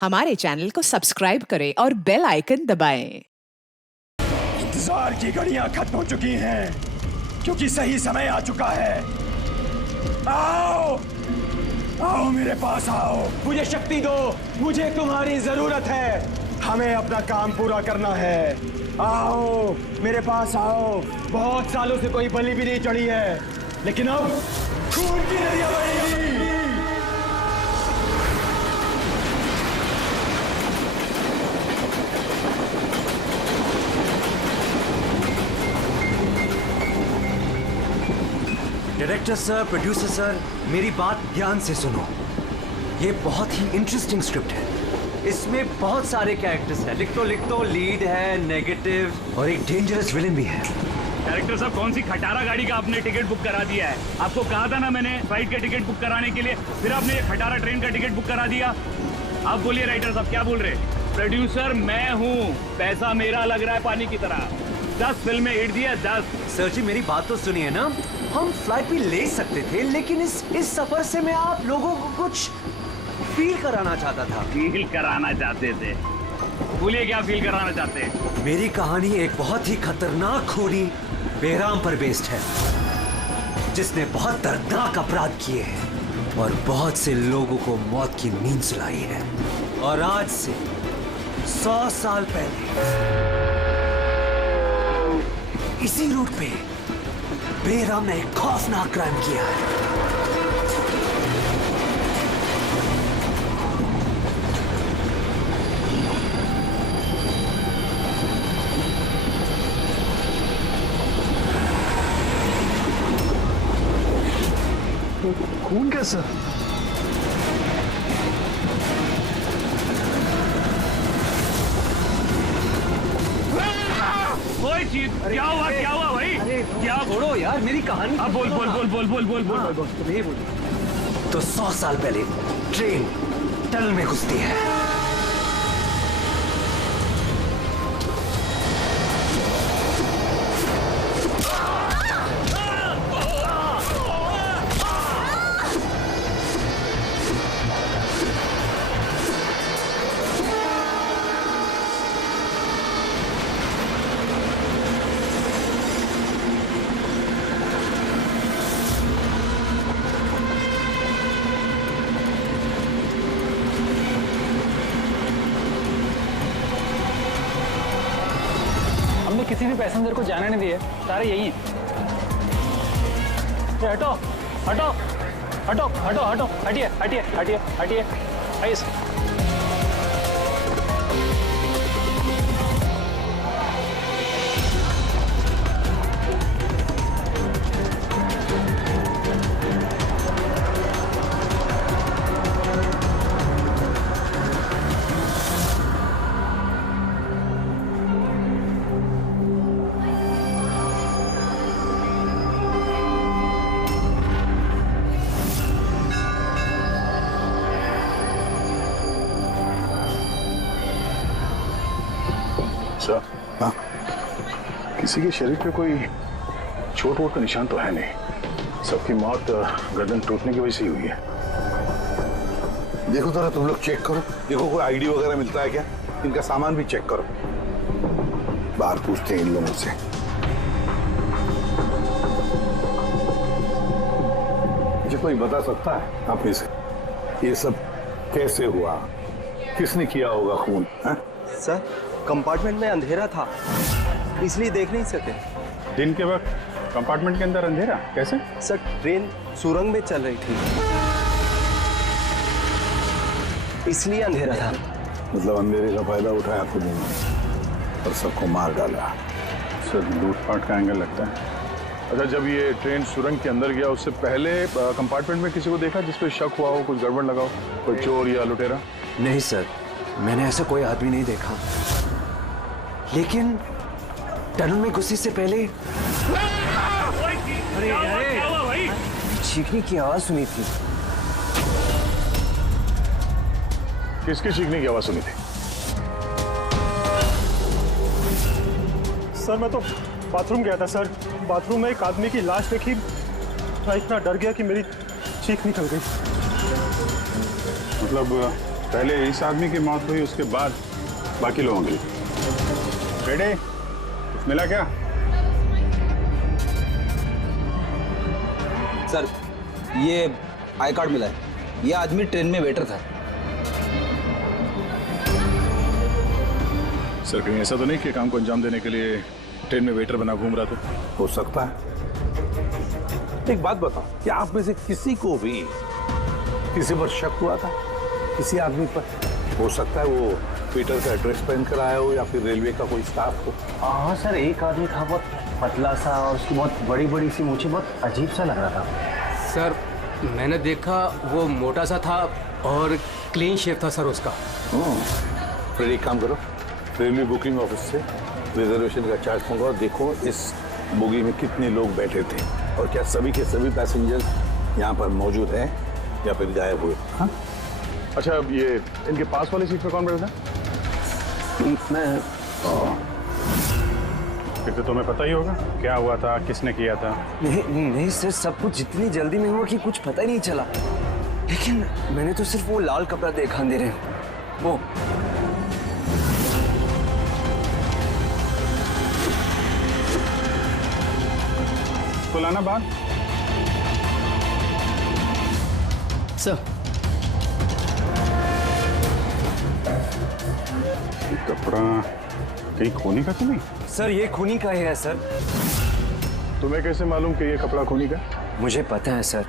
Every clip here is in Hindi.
हमारे चैनल को सब्सक्राइब करें और बेल आइकन दबाएं। इंतजार की घड़ियां खत्म हो चुकी हैं क्योंकि सही समय आ चुका है। आओ आओ मेरे पास आओ, मुझे शक्ति दो, मुझे तुम्हारी जरूरत है, हमें अपना काम पूरा करना है। आओ मेरे पास आओ। बहुत सालों से कोई बलि भी नहीं चढ़ी है, लेकिन अब खून की नदियां बहेंगी। डायरेक्टर सर, प्रोड्यूसर सर, मेरी बात ध्यान से सुनो। ये बहुत ही इंटरेस्टिंग स्क्रिप्ट है। इसमें बहुत सारे कैरेक्टर्स हैं। लिख तो लीड है, नेगेटिव और एक डेंजरस विलेन भी है। डायरेक्टर साहब, कौन सी खटारा गाड़ी का आपने टिकट बुक करा दिया है? आपको कहा था ना मैंने फ्लाइट का टिकट बुक कराने के लिए, फिर आपने ये खटारा ट्रेन का टिकट बुक करा दिया। आप बोलिए राइटर साहब, क्या बोल रहे? प्रोड्यूसर मैं हूँ, पैसा मेरा लग रहा है पानी की तरह। 10 फिल्में हिट दिया, 10। सर जी मेरी बात तो सुनिए ना, हम फ्लाइट भी ले सकते थे, लेकिन इस सफर से मैं आप लोगों को कुछ फील कराना चाहता था। फील कराना चाहते थे? बोलिए क्या फील कराना चाहते हैं? मेरी कहानी एक बहुत ही खतरनाक खूनी बेराम पर बेस्ड है, जिसने बहुत दर्दनाक अपराध किए हैं और बहुत से लोगों को मौत की नींद सुलाई है। और आज से 100 साल पहले इसी रूट पे बेराम ने एक खौफनाक क्राइम किया है। खून कैसा? कोई चीज क्या हुआ भाई? क्या? छोड़ो यार मेरी कहानी। अब बोल। तुम्हें बोल। तो 100 साल पहले ट्रेन टनल में घुसती है। हमने किसी भी पैसेंजर को जाने नहीं दिए, सारे यही हैं। हटो हटो हटो हटो हटो, हटिए हटिए हटिए हटिए, आइए। सर, हाँ? किसी के शरीर पे कोई चोट वोट का निशान तो है नहीं। सबकी मौत गर्दन टूटने की वजह से ही हुई है। देखो जरा तुम लोग चेक करो, देखो कोई आईडी वगैरह मिलता है क्या। इनका सामान भी चेक करो। बाहर पूछते हैं इन लोगों से। मुझे कोई बता सकता है आप में से ये सब कैसे हुआ, किसने किया होगा खून? सर, कंपार्टमेंट में अंधेरा था, इसलिए देख नहीं सके। दिन के वक्त कंपार्टमेंट के अंदर अंधेरा कैसे? सर, ट्रेन सुरंग में चल रही थी, इसलिए अंधेरा था। मतलब अंधेरे का फायदा उठाया खुद ने और सबको मार डाला। सर लूटपाट का एंगल लगता है। अच्छा, जब ये ट्रेन सुरंग के अंदर गया उससे पहले कंपार्टमेंट में किसी को देखा जिस पे शक हुआ हो, कुछ गड़बड़ लगा हो, कोई चोर या लुटेरा? नहीं सर, मैंने ऐसा कोई आदमी नहीं देखा, लेकिन टनल में घुसने से पहले चीखने की आवाज सुनी थी। किसकी चीखने की आवाज सुनी थी? सर मैं तो बाथरूम गया था सर, बाथरूम में एक आदमी की लाश देखी, मैं इतना डर गया कि मेरी चीख निकल गई। मतलब पहले इस आदमी की मौत हुई, उसके बाद बाकी लोगों की। बेटे कुछ मिला क्या? सर ये आई कार्ड मिला है। ये आदमी ट्रेन में वेटर था। सर कहीं ऐसा तो नहीं कि काम को अंजाम देने के लिए ट्रेन में वेटर बना घूम रहा था? हो सकता है। एक बात बताओ, क्या आप में से किसी को भी किसी पर शक हुआ था? किसी आदमी पर? हो सकता है वो पीटर का ड्रेस पहन कर आया हो या फिर रेलवे का कोई स्टाफ हो। हाँ सर, एक आदमी था बहुत पतला सा और उसकी बहुत बड़ी बड़ी सी मूछें, बहुत अजीब सा लग रहा था। सर मैंने देखा वो मोटा सा था और क्लीन शेव था सर उसका। फिर एक काम करो, रेलवे बुकिंग ऑफिस से रिजर्वेशन का चार्ज मंगाओ, देखो इस बोगी में कितने लोग बैठे थे और क्या सभी के सभी पैसेंजर्स यहाँ पर मौजूद हैं या फिर गायब हुए। हाँ? अच्छा, अब ये इनके पास वाली सीट पे कौन बैठा था? मैं फिर तो तुम्हें पता ही होगा क्या हुआ था, किसने किया था। नहीं सर, सब कुछ जितनी जल्दी में हुआ कि कुछ पता ही नहीं चला। लेकिन मैंने तो सिर्फ वो लाल कपड़ा देखा अंधेरे में। वो तो लाना बात। सर कपड़ा कहीं खूनी का तो नहीं? सर ये खूनी का ही है सर। तुम्हें कैसे मालूम कि ये कपड़ा खूनी का? मुझे पता है सर,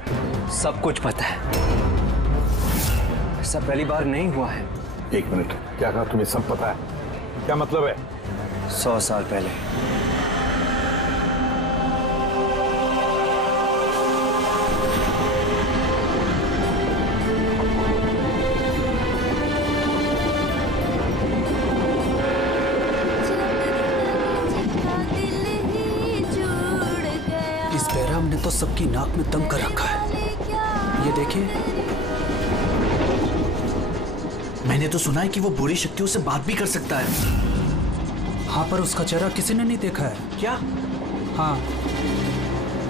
सब कुछ पता है। ऐसा पहली बार नहीं हुआ है। एक मिनट, क्या कहा? तुम्हें सब पता है? क्या मतलब है? 100 साल पहले इस बैराम ने तो सबकी नाक में दम कर रखा है। ये देखिए, मैंने तो सुना है कि वो बुरी शक्तियों से बात भी कर सकता है। हाँ पर उसका चेहरा किसी ने नहीं देखा है। क्या? हाँ,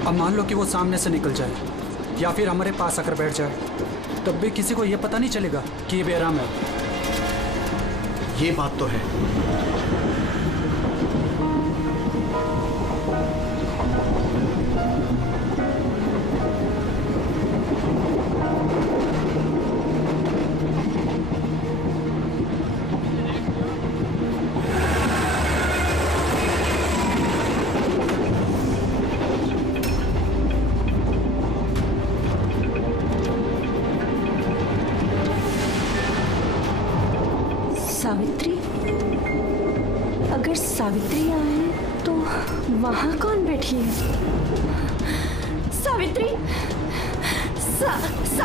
अब मान लो कि वो सामने से निकल जाए या फिर हमारे पास आकर बैठ जाए, तब भी किसी को ये पता नहीं चलेगा कि ये बैराम है। ये बात तो है। सावित्री? अगर सावित्री आए तो वहां कौन बैठी है? सावित्री! सावित्री!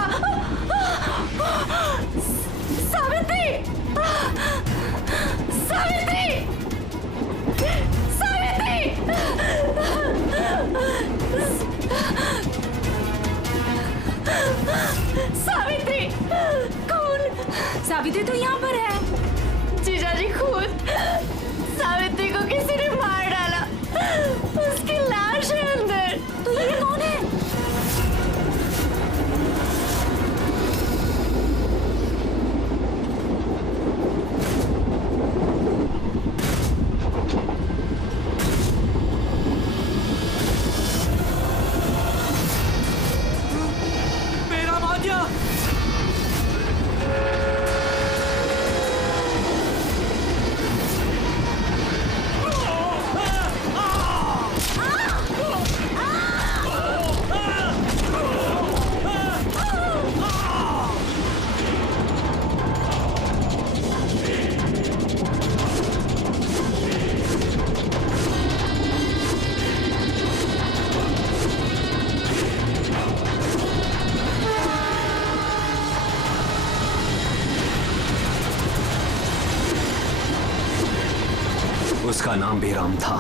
सावित्री! सावित्री! सावित्री! कौन? सावित्री तो यहाँ पर है। जीजाजी, खुद सावित्री को किसी ने मार डाला। उसकी लाश है अंदर। तो ये कौन है? मेरा भाग्य। उसका नाम बेराम था।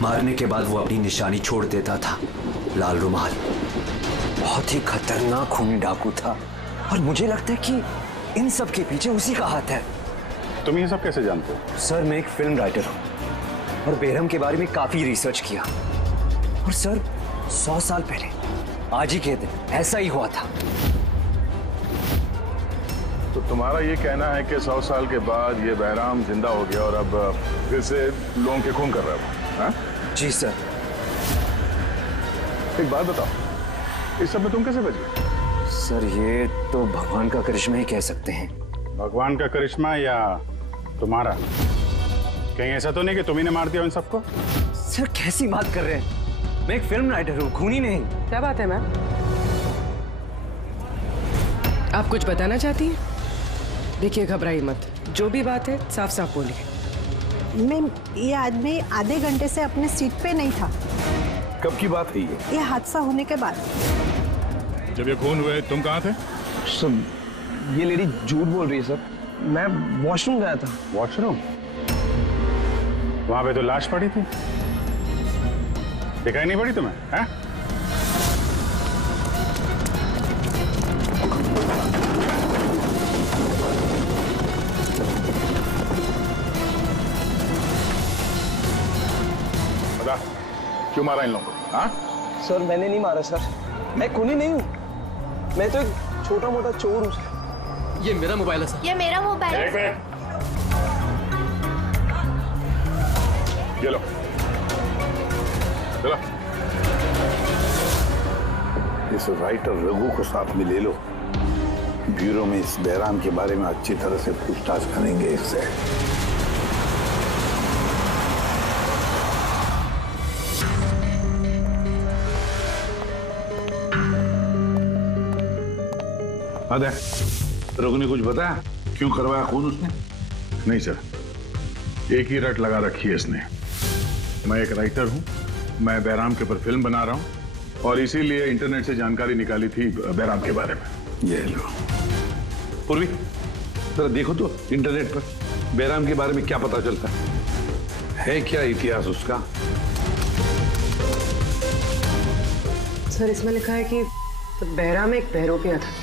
मारने के बाद वो अपनी निशानी छोड़ देता था, लाल रुमाल। बहुत ही खतरनाक खूनी डाकू था और मुझे लगता है कि इन सब के पीछे उसी का हाथ है। तुम ये सब कैसे जानते हो? सर मैं एक फिल्म राइटर हूँ और बेरहम के बारे में काफी रिसर्च किया। और सर 100 साल पहले आज ही के दिन ऐसा ही हुआ था। तो तुम्हारा ये कहना है कि 100 साल के बाद ये बहराम जिंदा हो गया और अब फिर से लोगों के खून कर रहा है? हाँ? जी सर। एक बात बताओ, इस सब में तुम कैसे बच गए? सर ये तो भगवान का करिश्मा ही कह सकते हैं। भगवान का करिश्मा या तुम्हारा? कहीं ऐसा तो नहीं कि तुम ही ने मार दिया उन सबको? सर कैसी बात कर रहे हैं? मैं एक फिल्म राइटर हूँ, खूनी नहीं। क्या बात है मैम? आप कुछ बताना चाहती हैं? देखिए घबराइए मत, जो भी बात है साफ साफ बोलिए। मैम ये आदमी आधे घंटे से अपने सीट पे नहीं था। कब की बात है ये हादसा होने के बाद। जब ये खून हुए तुम कहाँ थे? सर ये लेडी झूठ बोल रही है सर, मैं वॉशरूम गया था। वॉशरूम? वहां पे तो लाश पड़ी थी, दिखाई नहीं पड़ी तुम्हें? हैं? बता, क्यों मारा इन लोगों को? हाँ? सर मैंने नहीं मारा सर, मैं खूनी नहीं हूँ, मैं तो एक छोटा मोटा चोर हूँ। ये मेरा मोबाइल है सर। ये मेरा मोबाइल है। ये लो, चलो। इस राइटर रघु को साथ में ले लो, ब्यूरो में इस बहराम के बारे में अच्छी तरह से पूछताछ करेंगे इससे। अरे रघु ने कुछ बताया क्यों करवाया खून उसने? नहीं सर, एक ही रट लगा रखी है इसने। मैं एक राइटर हूँ, मैं बहराम के ऊपर फिल्म बना रहा हूँ और इसीलिए इंटरनेट से जानकारी निकाली थी बहराम के बारे में। ये लो पूर्वी, जरा देखो तो इंटरनेट पर बहराम के बारे में क्या पता चलता है क्या इतिहास उसका? सर इसमें लिखा है कि बहराम एक बहरोपिया था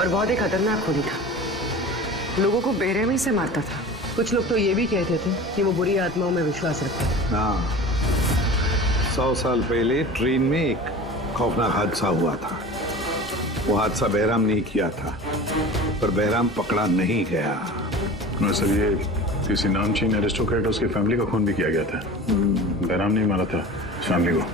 और बहुत ही खतरनाक खूनी था। लोगों को बेरहमी से मारता था। कुछ लोग तो ये भी कहते थे कि वो बुरी आत्माओं में विश्वास रखता था। हाँ, 100 साल पहले ट्रेन में एक खौफनाक हादसा हुआ था। वो हादसा बहराम ने किया था, पर बहराम पकड़ा नहीं गया। सर ये किसी नामचीन एरिस्टोक्रेट उसकी फैमिली का खून भी किया गया था। बहराम ने मारा था फैमिली को।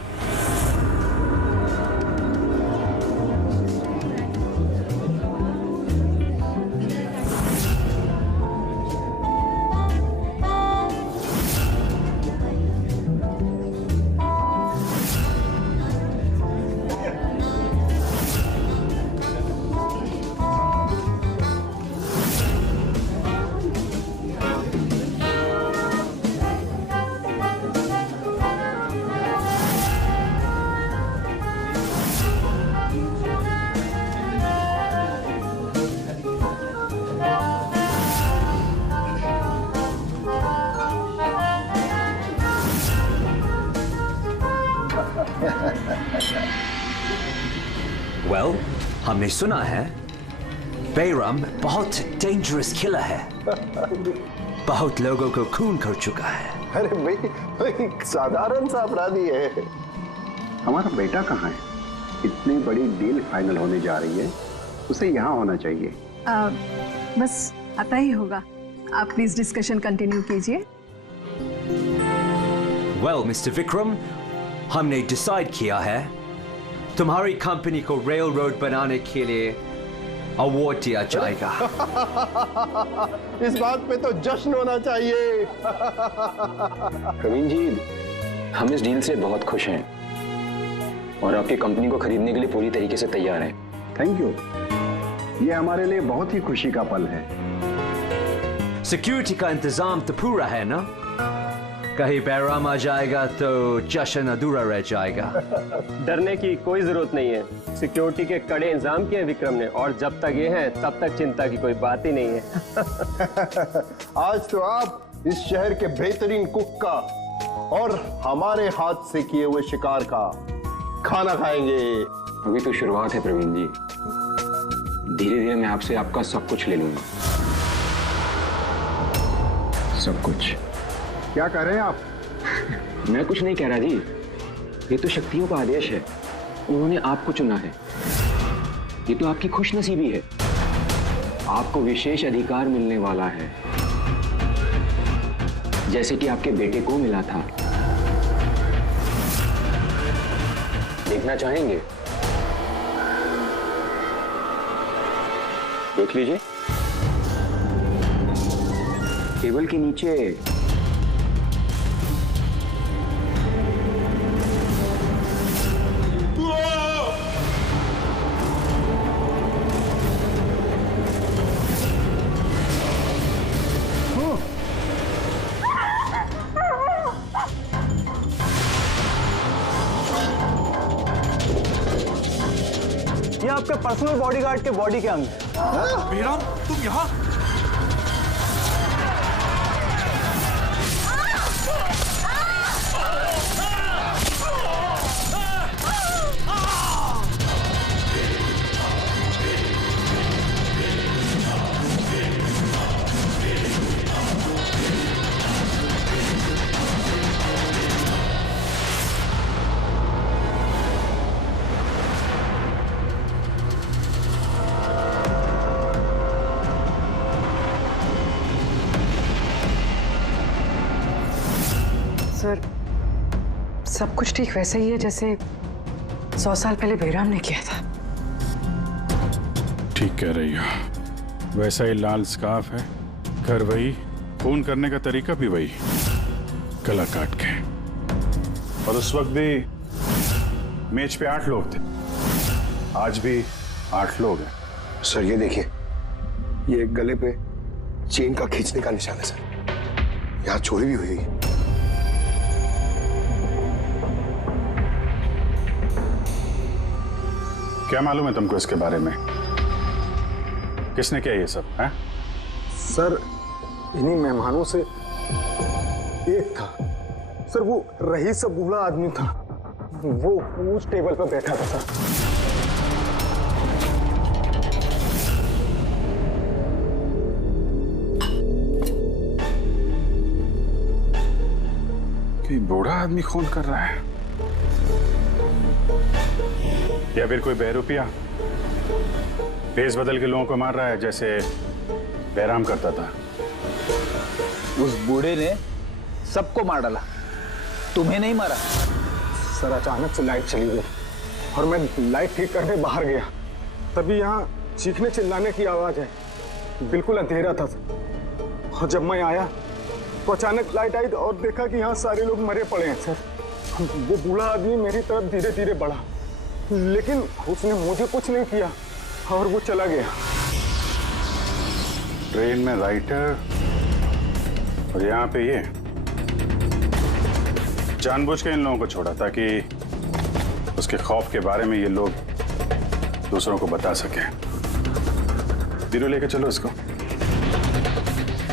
Well, हमने सुना है बहराम बहुत डेंजरस किलर है, बहुत लोगों को खून कर चुका है। अरे भाई साधारण सा अपराधी है। हमारा बेटा कहाँ है? इतनी बड़ी डील फाइनल होने जा रही है, उसे यहाँ होना चाहिए। बस आता ही होगा। आप प्लीज डिस्कशन कंटिन्यू कीजिए। Well, Mr. Vikram, हमने डिसाइड किया है तुम्हारी कंपनी को रेल रोड बनाने के लिए अवार्ड दिया जाएगा। इस बात पे तो जश्न होना चाहिए। प्रवीण जी, हम इस डील से बहुत खुश हैं और आपकी कंपनी को खरीदने के लिए पूरी तरीके से तैयार हैं। थैंक यू, ये हमारे लिए बहुत ही खुशी का पल है। सिक्योरिटी का इंतजाम तो पूरा है ना? कहीं बहराम आ जाएगा तो जश्न अधूरा रह जाएगा। डरने की कोई जरूरत नहीं है। सिक्योरिटी के कड़े इंतजाम किए विक्रम ने, और जब तक ये हैं तब तक चिंता की कोई बात ही नहीं है। आज तो आप इस शहर के बेहतरीन कुक का और हमारे हाथ से किए हुए शिकार का खाना खाएंगे। अभी तो शुरुआत है प्रवीण जी, धीरे धीरे मैं आपसे आपका सब कुछ ले लूंगा। सब कुछ। क्या कह रहे हैं आप? मैं कुछ नहीं कह रहा जी, ये तो शक्तियों का आदेश है। उन्होंने आपको चुना है, ये तो आपकी खुशनसीबी है। आपको विशेष अधिकार मिलने वाला है, जैसे कि आपके बेटे को मिला था। देखना चाहेंगे? देख लीजिए। टेबल के नीचे ये आपके पर्सनल बॉडीगार्ड के बॉडी के अंग है। बेराम, तुम यहाँ? सर, सब कुछ ठीक वैसा ही है जैसे 100 साल पहले बेराम ने किया था। ठीक कह रही हो। वैसा ही लाल स्कार्फ है, घर वही, खून करने का तरीका भी वही, गला काट के। और उस वक्त भी मेज पे 8 लोग थे, आज भी 8 लोग हैं। सर ये देखिए, ये गले पे चेन का खींचने का निशान है सर। यहाँ चोरी भी हुई है। क्या मालूम है तुमको इसके बारे में? किसने किया ये सब है? सर इन्हीं मेहमानों से एक था सर, वो रईस सा बूढ़ा आदमी था, वो उस टेबल पर बैठा था सर। कि बूढ़ा आदमी खून कर रहा है या फिर कोई बहरूपिया भेस बदल के लोगों को मार रहा है जैसे बैराम करता था। उस बूढ़े ने सबको मार डाला, तुम्हें नहीं मारा। सर अचानक से लाइट चली गई और मैं लाइट ठीक करने बाहर गया, तभी यहाँ चीखने चिल्लाने की आवाज है। बिल्कुल अंधेरा था सर। और जब मैं आया तो अचानक लाइट आई और देखा कि यहाँ सारे लोग मरे पड़े हैं सर। वो बूढ़ा आदमी मेरी तरफ धीरे धीरे बढ़ा, लेकिन उसने मुझे कुछ नहीं किया और वो चला गया। ट्रेन में राइटर और यहाँ पे ये जानबूझ के इन लोगों को छोड़ा ताकि उसके खौफ के बारे में ये लोग दूसरों को बता सकें। धीरे लेके चलो इसको।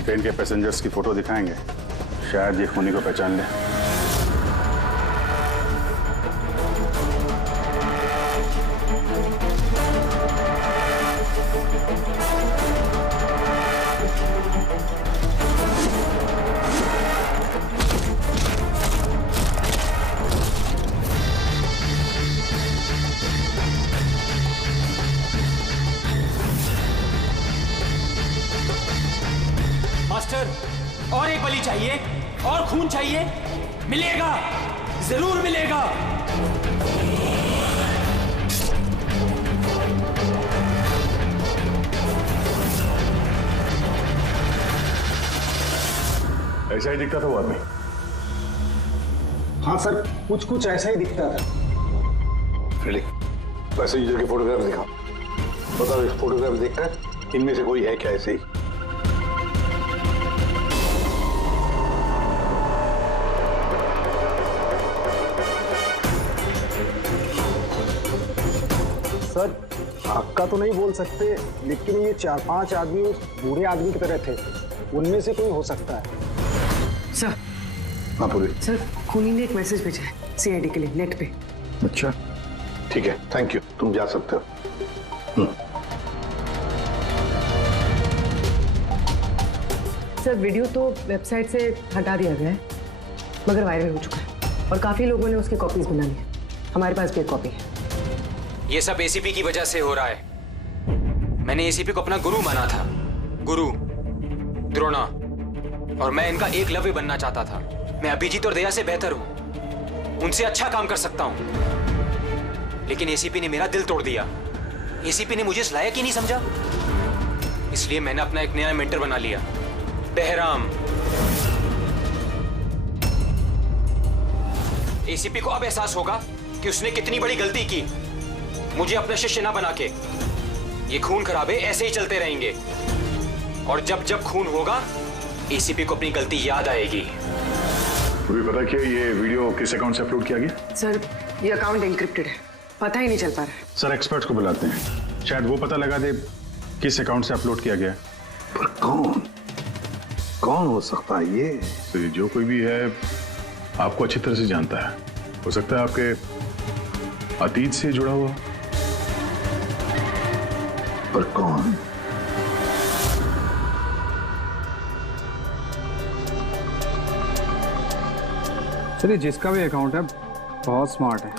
ट्रेन के पैसेंजर्स की फोटो दिखाएंगे, शायद ये खूनी को पहचान ले। मास्टर, और एक बलि चाहिए, और खून चाहिए। मिलेगा, जरूर मिलेगा। ऐसा ही दिखता था वो आदमी। हाँ सर, कुछ कुछ ऐसा ही दिखता था। फ्रेडी, पैसेंजर के फोटोग्राफ दिखाओ। बताओ, इस फोटोग्राफ देखकर इनमें से कोई है क्या ऐसे ही? सर पक्का तो नहीं बोल सकते, लेकिन ये 4-5 आदमी उस बूढ़े आदमी की तरह थे, उनमें से कोई हो सकता है। सर, हाँ पूरी। सर खूनी ने एक मैसेज भेजा है सीआईडी के लिए नेट पे। अच्छा ठीक है, थैंक यू, तुम जा सकते हो। सर वीडियो तो वेबसाइट से हटा दिया गया है, मगर वायरल हो चुका है और काफी लोगों ने उसकी कॉपीज बना ली है। हमारे पास भी एक कॉपी है। ये सब एसीपी की वजह से हो रहा है। मैंने एसीपी को अपना गुरु माना था, गुरु द्रोणा, और मैं इनका एकलव्य बनना चाहता था। मैं अभिजीत और दया से बेहतर हूं, उनसे अच्छा काम कर सकता हूं, लेकिन एसीपी ने मेरा दिल तोड़ दिया। एसीपी ने मुझे इस लायक ही नहीं समझा, इसलिए मैंने अपना एक नया मेंटर बना लिया, बहराम। एसीपी को अब एहसास होगा कि उसने कितनी बड़ी गलती की, मुझे अपना शिष्य ना बना के। ये खून खराबे ऐसे ही चलते रहेंगे, और जब जब खून होगा एसीपी को अपनी गलती याद आएगी। तुम्हें पता क्या ये वीडियो किस अकाउंट से अपलोड किया गया? सर ये अकाउंट एन्क्रिप्टेड है, पता ही नहीं चल पा रहा है। सर एक्सपर्ट्स को बुलाते हैं, शायद वो पता लगा दे किस अकाउंट से अपलोड किया गया। पर कौन हो सकता है ये? तो जो कोई भी है आपको अच्छी तरह से जानता है, हो सकता है आपके अतीत से जुड़ा हुआ। पर कौन? चलिए, जिसका भी अकाउंट है बहुत स्मार्ट है,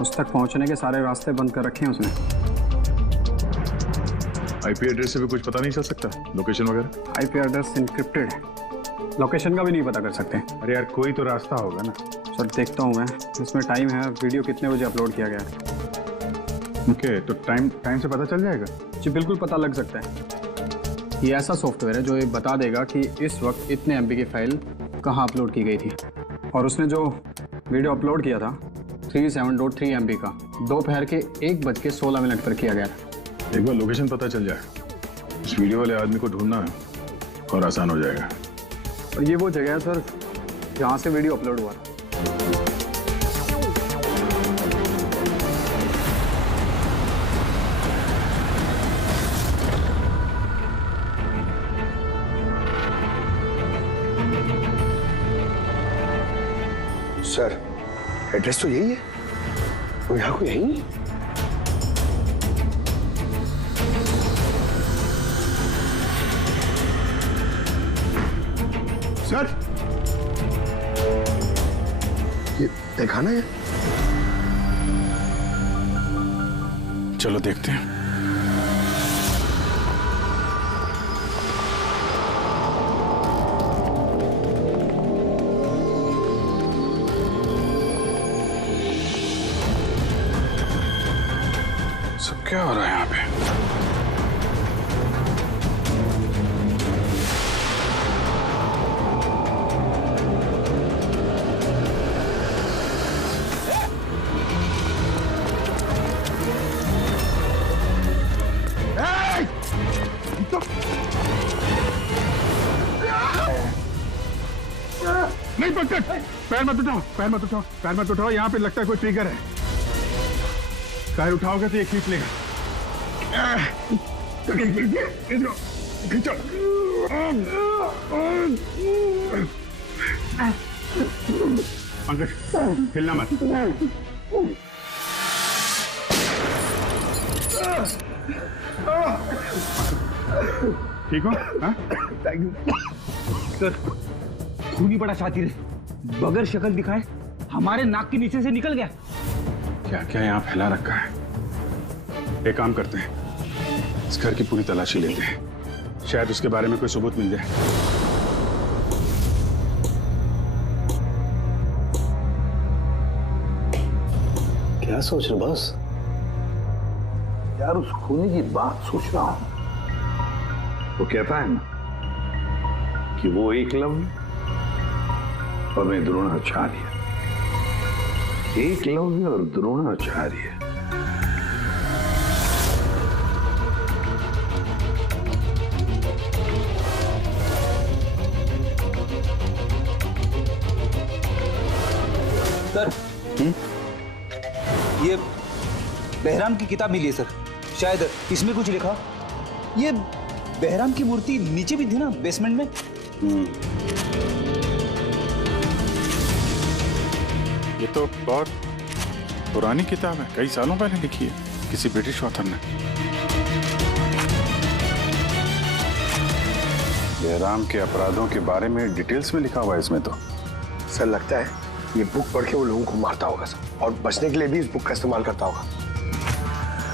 उस तक पहुंचने के सारे रास्ते बंद कर रखे हैं उसने। आईपी एड्रेस से भी कुछ पता नहीं चल सकता, लोकेशन वगैरह? आईपी एड्रेस इनक्रिप्टेड है, लोकेशन का भी नहीं पता कर सकते। अरे यार कोई तो रास्ता होगा ना। सर देखता हूँ मैं, इसमें टाइम है, वीडियो कितने बजे अपलोड किया गया है। ओके, तो टाइम से पता चल जाएगा? जी बिल्कुल पता लग सकता है। ये ऐसा सॉफ्टवेयर है जो ये बता देगा कि इस वक्त इतने MB की फाइल कहाँ अपलोड की गई थी, और उसने जो वीडियो अपलोड किया था 37.3 MB का, दोपहर के 1:16 पर किया गया था। एक बार लोकेशन पता चल जाए, इस वीडियो वाले आदमी को ढूंढना और आसान हो जाएगा। और ये वो जगह है सर जहाँ से वीडियो अपलोड हुआ था। सर एड्रेस तो यही है, वो यहाँ को यही है। सर ये देखा ना, ये चलो देखते हैं। सब क्या हो रहा है यहाँ पे? नहीं पकड़, पैर मत उठाओ, पैर मत उठाओ, पैर मत उठाओ। यहाँ पे लगता है कोई ट्रिगर है, पैर उठाओगे तो ये खींच लेगा। खींचो। पंकज हिलना मत। ठीक हो? Thank you sir. खूनी पड़ा शातिर, बगैर शक्ल दिखाए हमारे नाक के नीचे से निकल गया। क्या क्या यहाँ फैला रखा है? एक काम करते हैं, इस घर की पूरी तलाशी लेते हैं, शायद उसके बारे में कोई सबूत मिल जाए। क्या सोच रहे बस? यार उस खूनी की बात सोच रहा हूं। वो कहता है ना कि वो एकलव्य और मैं द्रोणाचार्य। एकलव्य और द्रोणाचार्य। सर ये बहराम की किताब मिली है सर, शायद इसमें कुछ लिखा। ये बहराम की मूर्ति नीचे भी थी ना बेसमेंट में। ये तो बहुत पुरानी किताब है, कई सालों पहले लिखी है किसी ब्रिटिश ऑथर ने। बहराम के अपराधों के बारे में डिटेल्स में लिखा हुआ है इसमें तो। सर लगता है ये बुक पढ़ के वो लोगों को मारता होगा सर, और बचने के लिए भी इस बुक का इस्तेमाल करता होगा।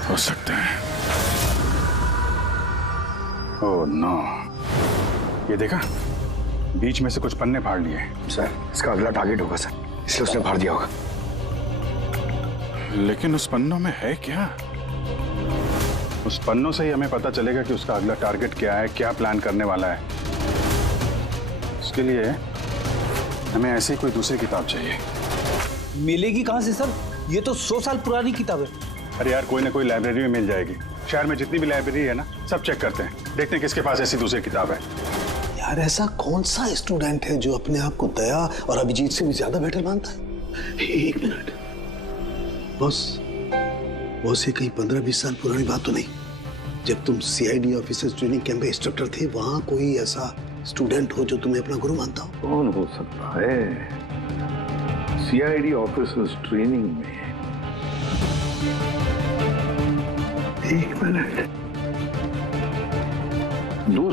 हो सकता है। ओह नो, ये देखा, बीच में से कुछ पन्ने फाड़ लिए। सर, इसका अगला टारगेट होगा सर, इसलिए उसने फाड़ दिया होगा। लेकिन उस पन्नों में है क्या? उस पन्नों से ही हमें पता चलेगा कि उसका अगला टारगेट क्या है, क्या प्लान करने वाला है। उसके लिए हमें ऐसी कोई दूसरी किताब चाहिए। मिलेगी कहाँ से सर? ये तो 100 साल पुरानी किताब है। अरे यार, कोई ना कोई लाइब्रेरी में मिल जाएगी। शहर में जितनी भी लाइब्रेरी है ना, सब चेक करते हैं, देखते हैं किसके पास ऐसी दूसरी किताब है। यार, ऐसा कौन सा स्टूडेंट है जो अपने आप को दया और अभिजीत से भी ज्यादा बेटर मानता है? एक मिनट बॉस, ये कहीं 15-20 साल पुरानी बात तो नहीं? जब तुम सीआईडी ऑफिसर्स ट्रेनिंग कैंप में इंस्ट्रक्टर थे, वहां कोई ऐसा स्टूडेंट हो जो तुम्हें अपना गुरु मानता हो? कौन हो सकता है? सीआईडी ऑफिसर्स ट्रेनिंग में एक मिनट, 2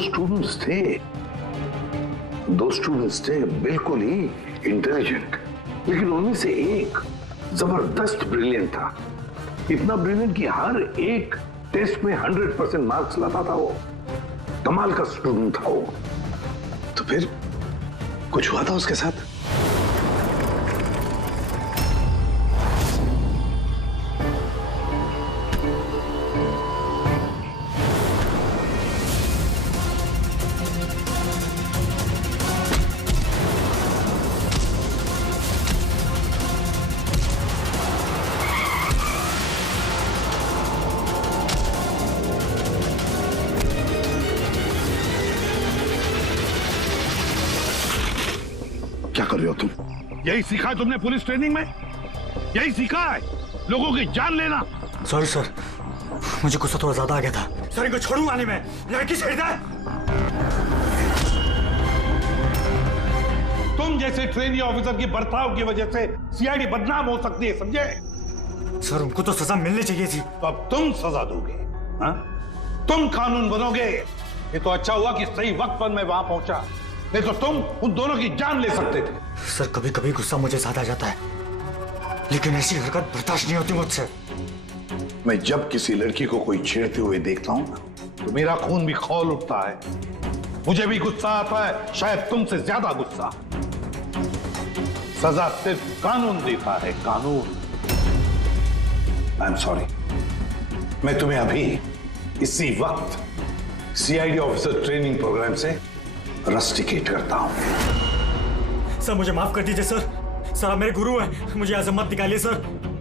स्टूडेंट्स थे बिल्कुल ही इंटेलिजेंट, लेकिन उनमें से एक जबरदस्त ब्रिलियंट था। इतना ब्रिलियंट कि हर एक टेस्ट में 100% मार्क्स लाता था वो। कमाल का स्टूडेंट था वो। तो फिर कुछ हुआ था उसके साथ? क्या कर रहे हो तुम? यही सीखा है तुमने पुलिस ट्रेनिंग में? यही सीखा है लोगों की जान लेना? सॉरी सर, मुझे गुस्सा थोड़ा ज्यादा आ गया था। सर, इनको छोड़ूंगा नहीं मैं। लड़की छेड़ दे। तुम जैसे ट्रेनी ऑफिसर की बर्ताव की वजह से सीआईडी बदनाम हो सकती है, समझे? सर, उनको तो सजा मिलनी चाहिए थी। तो अब तुम सजा दोगे? हाँ? तुम कानून बनोगे? ये तो अच्छा हुआ कि सही वक्त पर मैं वहां पहुंचा, नहीं तो तुम उन दोनों की जान ले सकते थे। सर, कभी कभी गुस्सा मुझे ज्यादा आ जाता है, लेकिन ऐसी हरकत बर्दाश्त नहीं होती मुझसे। मैं जब किसी लड़की को कोई छेड़ते हुए देखता हूं तो मेरा खून भी खौल उठता है। मुझे भी गुस्सा आता है, शायद तुमसे ज्यादा गुस्सा। सजा सिर्फ कानून देता है, कानून। आई एम सॉरी, मैं तुम्हें अभी इसी वक्त सीआईडी ऑफिसर ट्रेनिंग प्रोग्राम से रस्टिकेट करता हूं। सर, मुझे माफ कर दीजिए सर। सर, आप मेरे गुरु हैं, मुझे ऐसा मत निकालिए सर।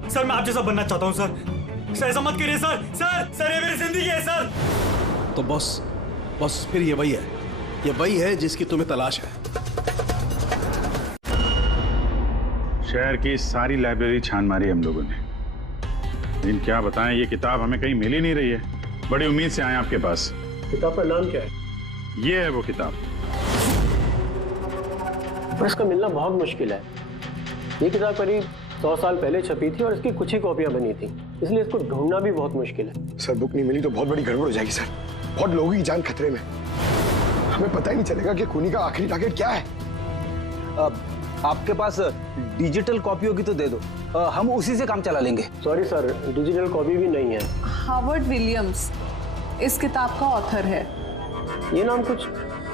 सर, मैं आप जैसा बनना चाहता हूं सर। ऐसा मत करिए सर। सर, ये मेरी जिंदगी है सर। तो बॉस फिर ये वही है जिसकी तुम्हें तलाश है। शहर की सारी लाइब्रेरी छान मारी हम लोगों ने, लेकिन क्या बताएं, ये किताब हमें कहीं मिल ही नहीं रही है। बड़ी उम्मीद से आए आपके पास। किताब का नाम क्या है? ये है वो किताब। पर इसका मिलना बहुत मुश्किल है। ये किताब करीब 100 साल पहले छपी थी और इसकी कुछ ही कॉपियां बनी थी, इसलिए इसको ढूंढना भी बहुत मुश्किल है। सर, बुक नहीं मिली तो बहुत बड़ी गड़बड़ हो जाएगी सर। बहुत लोगों की जान खतरे में। हमें पता ही नहीं चलेगा कि खूनी का आखिरी टारगेट क्या है। आपके पास डिजिटल कॉपी होगी तो दे दो, हम उसी से काम चला लेंगे। सॉरी सर, डिजिटल कॉपी भी नहीं है। हार्वर्ड विलियम्स इस किताब का ऑथर है। ये नाम कुछ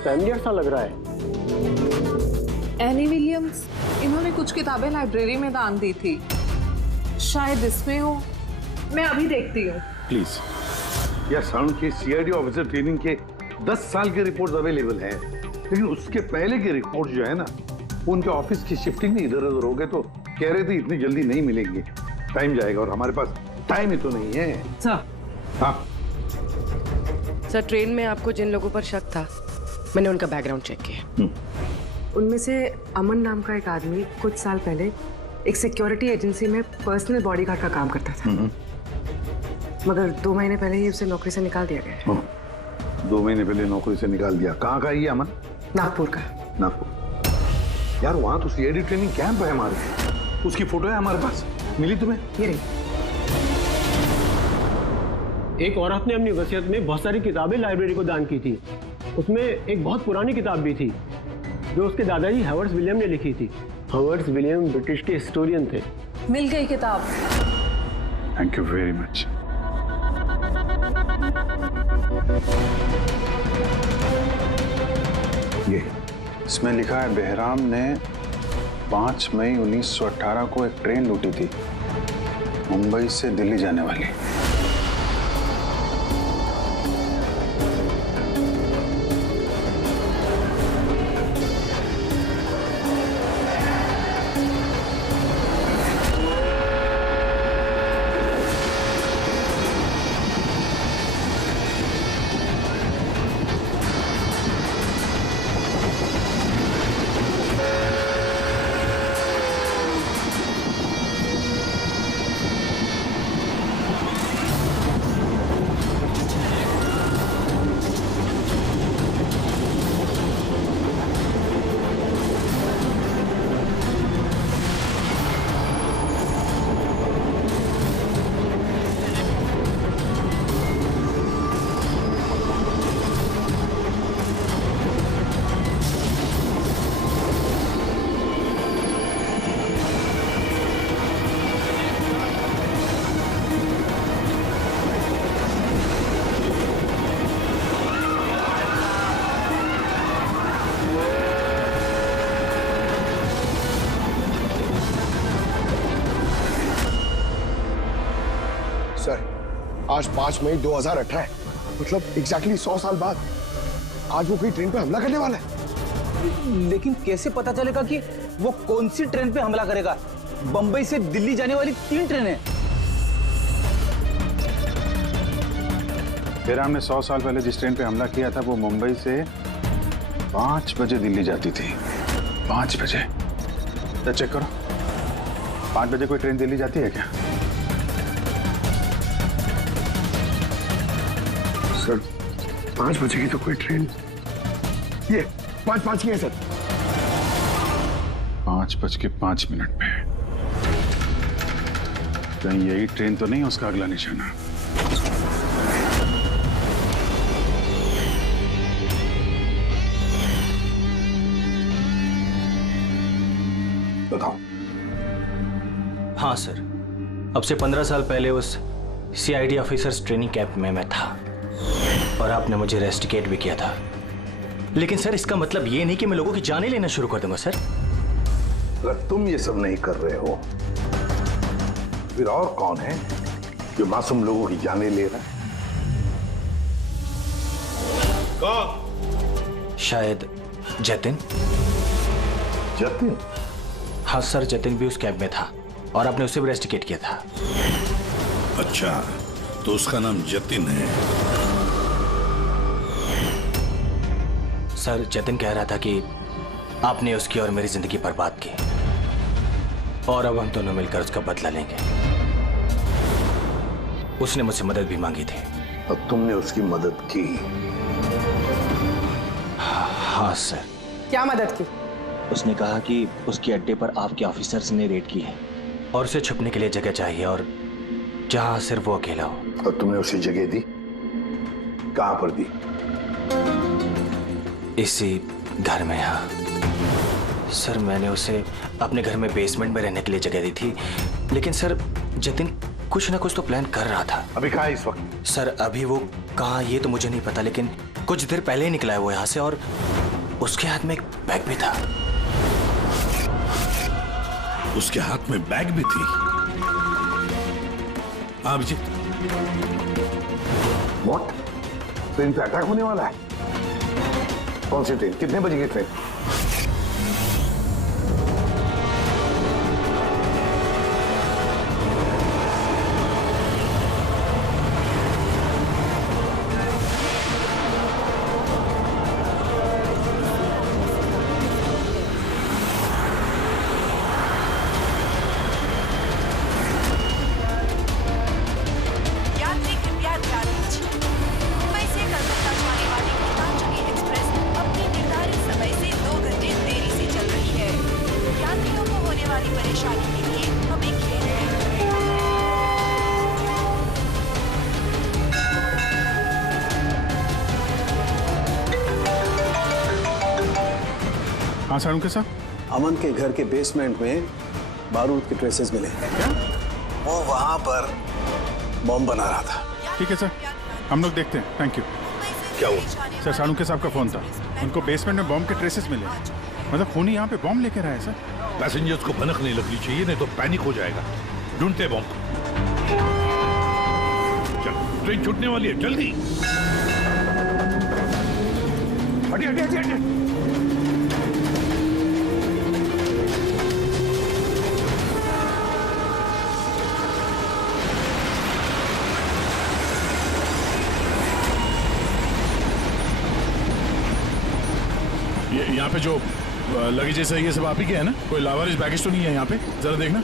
फैमिलियर सा लग रहा है। एनी विलियम्स, इन्होंने कुछ किताबें लाइब्रेरी में दान दी थी, शायद इसमें हो। मैं अभी देखती हूँ। प्लीज। या सरण के सीआईडी ऑफिसर ट्रेनिंग के 10 साल के रिपोर्ट्स अवेलेबल हैं, लेकिन उसके पहले के रिपोर्ट जो है ना, उनके ऑफिस की शिफ्टिंग में इधर उधर हो गए, तो कह रहे थे इतनी जल्दी नहीं मिलेंगे, टाइम जाएगा, और हमारे पास टाइम ही तो नहीं है। सर, हाँ सर, ट्रेन में आपको जिन लोगों पर शक था, मैंने उनका बैकग्राउंड चेक किया। उनमें से अमन नाम का एक आदमी कुछ साल पहले एक सिक्योरिटी एजेंसी में पर्सनल बॉडीगार्ड का काम करता था, मगर 2 महीने पहले ही उसे नौकरी से निकाल दिया गया। 2 महीने पहले नौकरी से निकाल दिया। कहाँ का ये अमन? नागपुर का। नागपुर। यार, वहां तो सीआईडी ट्रेनिंग कैंप है हमारे, उसकी फोटो है हमारे पास। मिली तुम्हें? ये रही। एक औरत ने अपनी वसीयत में बहुत सारी किताबें लाइब्रेरी को दान की थी। उसमें एक बहुत पुरानी किताब भी थी जो उसके दादाजी हावर्ड विलियम ने लिखी थी। हावर्ड विलियम ब्रिटिश के हिस्टोरियन थे। मिल गई किताब। Thank you very much. ये इसमें लिखा है बेहराम ने 5 मई 1918 को एक ट्रेन लूटी थी मुंबई से दिल्ली जाने वाली। आज 5 मई 2018 है, मतलब एग्जैक्टली 100 साल बाद आज वो कोई ट्रेन पे हमला करने वाला है। लेकिन कैसे पता चलेगा कि वो कौन सी ट्रेन पे हमला करेगा? बंबई से दिल्ली जाने वाली 3 ट्रेनें। बेहराम ने 100 साल पहले जिस ट्रेन पे हमला किया था वो मुंबई से 5 बजे दिल्ली जाती थी। 5 बजे। चेक करो, 5 बजे कोई ट्रेन दिल्ली जाती है क्या? सर 5 बजे की तो कोई ट्रेन, ये 5:05 की है सर। 5:05 पे कहीं यही ट्रेन तो नहीं उसका अगला निशाना? बताओ। हाँ सर, अब से 15 साल पहले उस CID ऑफिसर्स ट्रेनिंग कैंप में मैं था और आपने मुझे रेस्टिकेट भी किया था। लेकिन सर इसका मतलब ये नहीं कि मैं लोगों की जानें लेना शुरू कर दूंगा सर। अगर तुम ये सब नहीं कर रहे हो फिर और कौन है जो मासूम लोगों की जानें ले रहा है? कौन? शायद जतिन। जतिन? हाँ सर, जतिन भी उस कैब में था और आपने उसे भी रेस्टिकेट किया था। अच्छा, तो उसका नाम जतिन है। सर जतिन कह रहा था कि आपने उसकी और मेरी जिंदगी बर्बाद की और अब हम दोनों मिलकर उसका बदला लेंगे। उसने मुझसे मदद भी मांगी थी। अब तुमने उसकी मदद की? हाँ सर। क्या मदद की? उसने कहा कि उसके अड्डे पर आपके ऑफिसर्स ने रेड की है और उसे छुपने के लिए जगह चाहिए और जहां सिर्फ वो अकेला हो। और तुमने उसे जगह दी? कहां पर दी? इसी घर में। हाँ सर, मैंने उसे अपने घर में बेसमेंट में रहने के लिए जगह दी थी, लेकिन सर जतिन कुछ ना कुछ तो प्लान कर रहा था। अभी कहाँ है इस वक्त? सर अभी वो कहाँ ये तो मुझे नहीं पता, लेकिन कुछ देर पहले ही निकला है वो यहाँ से और उसके हाथ में एक बैग भी था। उसके हाथ में बैग भी थी? अभिजीत, व्हाट? ट्रेन पे अटैक होने वाला है? कौन सी ट्रेन? कितने बजे की ट्रेन? हाँ सारुण के साथ अमन के घर के बेसमेंट में बारूद के ट्रेसेस मिले। क्या? वो वहां पर बॉम्ब बना रहा था। ठीक है सर, हम लोग देखते हैं। Thank you. क्या हुआ? सर सारुण के साहब का फोन था, उनको बेसमेंट में बॉम्ब के ट्रेसेस मिले। मतलब खूनी यहाँ पे बॉम्ब लेकर आया सर। पैसेंजर्स को भनक नहीं लगनी चाहिए, नहीं तो पैनिक हो जाएगा। ढूंढते बॉम्ब। चल, ट्रेन छूटने वाली है, जल्दी। हटिए हटिए हटिए हटिए। यहाँ पे जो लगेज है ये सब आप ही के है ना? कोई लावारिस बैगेज तो नहीं है यहाँ पे? जरा देखना।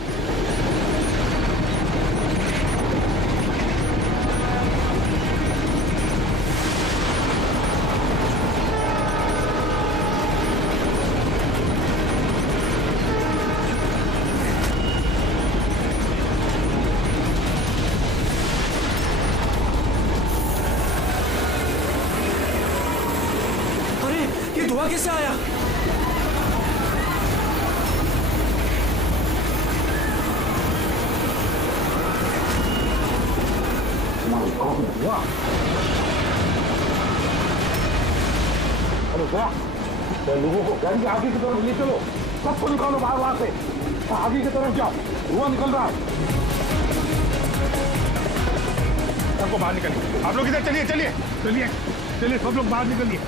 अरे ये धुआं कैसे आया? लोगों को गाड़ी आगे की तरफ ले चलो, सबको निकालो बाहर वहां से, आगे की तरफ जाओ, धुआं निकल रहा है। सबको बाहर निकलिए। आप लोग इधर चलिए चलिए चलिए चलिए, सब लोग बाहर निकलिए,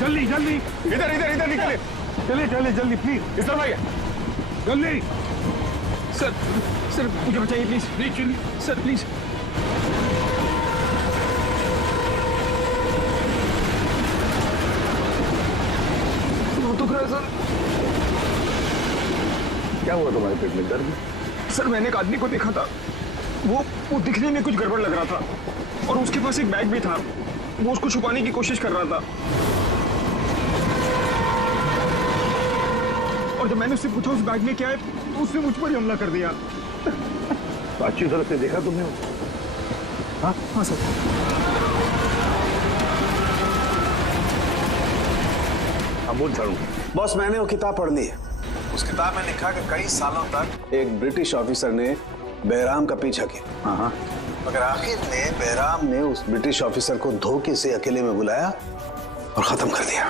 जल्दी जल्दी। इधर इधर इधर निकलिए, चलिए चलिए जल्दी प्लीज। इस तरफ आइए जल्दी। सर सर मुझे बचाइए प्लीज। नहीं चलिए सर प्लीज। सर क्या हुआ तुम्हारे पेट में? दर्द? सर मैंने एक आदमी को देखा था, वो दिखने में कुछ गड़बड़ लग रहा था और उसके पास एक बैग भी था, वो उसको छुपाने की कोशिश कर रहा था। और जब मैंने उससे पूछा उस बैग में क्या है, तो उसने मुझ पर ही हमला कर दिया। तो अच्छी तरह से देखा तुमने? हाँ सर। बोल झाड़ू। बॉस मैंने वो किताब पढ़ ली है। उस किताब में लिखा कि कई सालों तक एक ब्रिटिश ऑफिसर ने बहराम का पीछा किया, मगर आखिर में बहराम ने उस ब्रिटिश ऑफिसर को धोखे से अकेले में बुलाया और खत्म कर दिया।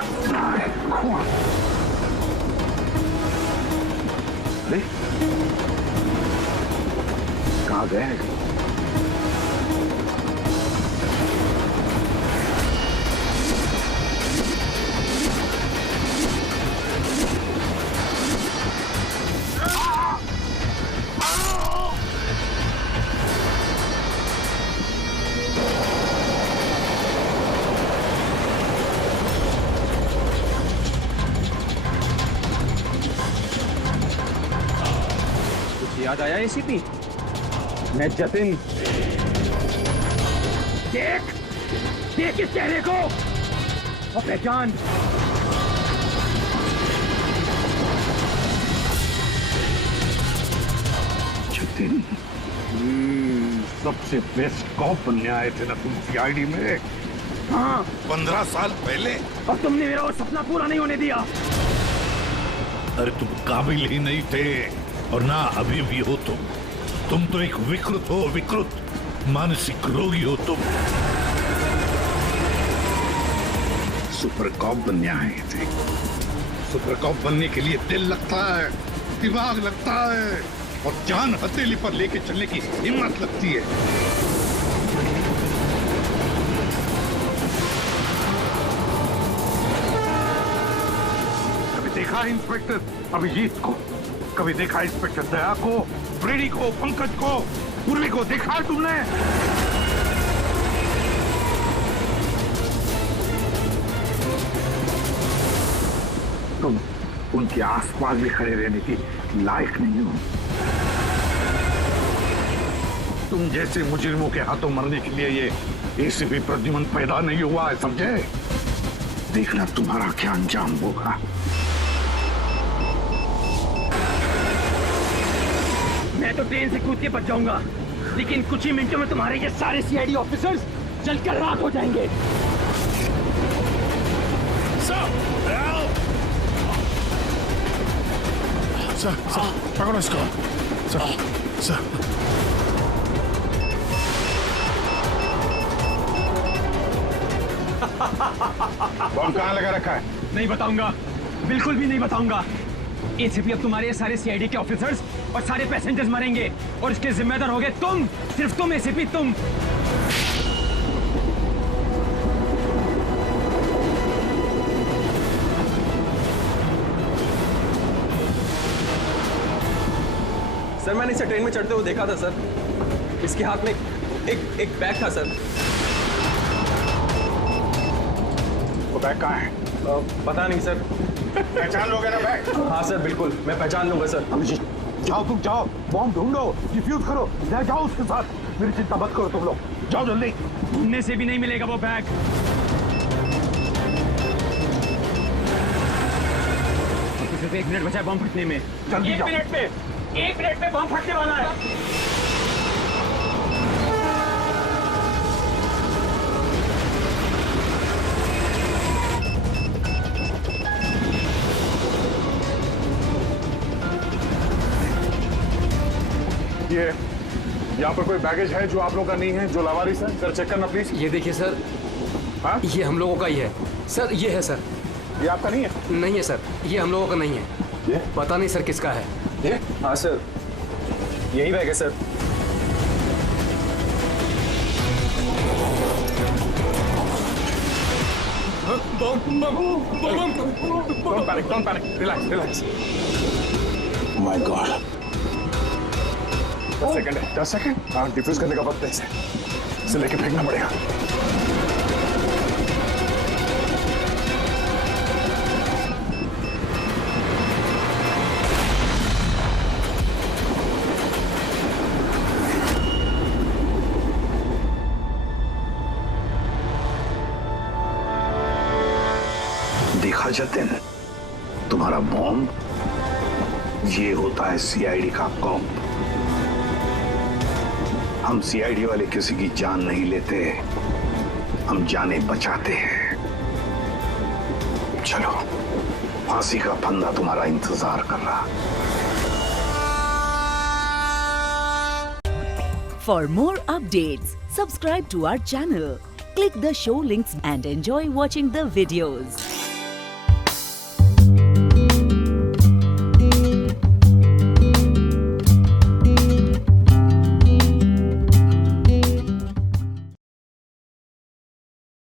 अरे कहाँ गए? याद आया एसीपी? मैं जतिन। देख देख इस चेहरे को और पहचान। जतिन, सबसे बेस्ट कॉप बनने आए थे ना तुम सीआईडी में? हाँ 15 साल पहले। और तुमने मेरा वो सपना पूरा नहीं होने दिया। अरे तुम काबिल ही नहीं थे और ना अभी भी हो तुम तो एक विकृत हो, विकृत मानसिक रोगी हो तुम। सुपर कॉप बनने आए थे। सुपर कॉप बनने के लिए दिल लगता है, दिमाग लगता है और जान हथेली पर लेके चलने की हिम्मत लगती है। कभी देखा इंस्पेक्टर अभिजीत को? कभी देखा इंस्पेक्टर दया को, फ्रेडी को, पंकज को, पूर्वी को? देखा है तुमने? तुम उनके आसपास भी खड़े रहने की लायक नहीं हो। तुम जैसे मुजरिमों के हाथों मरने के लिए ये एसीपी प्रद्युमन पैदा नहीं हुआ है, समझे? देखना तुम्हारा क्या अंजाम होगा। मैं तो ट्रेन से कूद के बच जाऊंगा, लेकिन कुछ ही मिनटों में तुम्हारे ये सारे सीआईडी ऑफिसर्स जलकर राख हो जाएंगे। सर पकड़ो इसको। सर बॉम्ब कहाँ लगा रखा है? नहीं बताऊंगा, बिल्कुल भी नहीं बताऊंगा। एसीपी अब तुम्हारे सारे सीआईडी के ऑफिसर्स और सारे पैसेंजर्स मरेंगे और इसके जिम्मेदार होगे तुम, सिर्फ तुम एसीपी, तुम। सर मैंने इसे ट्रेन में चढ़ते हुए देखा था सर। इसके हाथ में एक बैग था सर। वो बैग कहाँ है? पता नहीं सर। पहचान लोगे ना बैग? हाँ सर बिल्कुल, मैं पहचान लूंगा सर। जाओ तुम जाओ, बॉम्ब ढूंढो, डिफ्यूज करो, ले जाओ उसके साथ। मेरी चिंता मत करो तुम लोग, जाओ जल्दी। ढूंढने से भी नहीं मिलेगा वो बैग। सिर्फ 1 मिनट बचा है बॉम्ब फटने में। जल्दी जाओ। 1 मिनट में बॉम्ब फटने वाला है। ये यहाँ पर कोई बैगेज है जो आप लोगों का नहीं है, जो लावारिस है? सर चेक करना प्लीज। ये देखिए सर। हाँ? ये हम लोगों का ही है सर। ये है सर। ये आपका नहीं है? नहीं है सर, ये हम लोगों का नहीं है। ये? पता नहीं सर किसका है। ये? हाँ सर, यही बैग है sir. Don't panic. Relax. My God. 10 second. हाँ, डिफ्यूज करने का वक्त है इसे लेके फेंकना पड़ेगा। देखा जतिन, तुम्हारा बॉम्ब ये होता है सीआईडी का कॉम्प। हम सीआईडी वाले किसी की जान नहीं लेते, हम जाने बचाते हैं। चलो, फांसी का फंदा तुम्हारा इंतजार कर रहा। For more updates, subscribe to our channel, click the show links and enjoy watching the videos.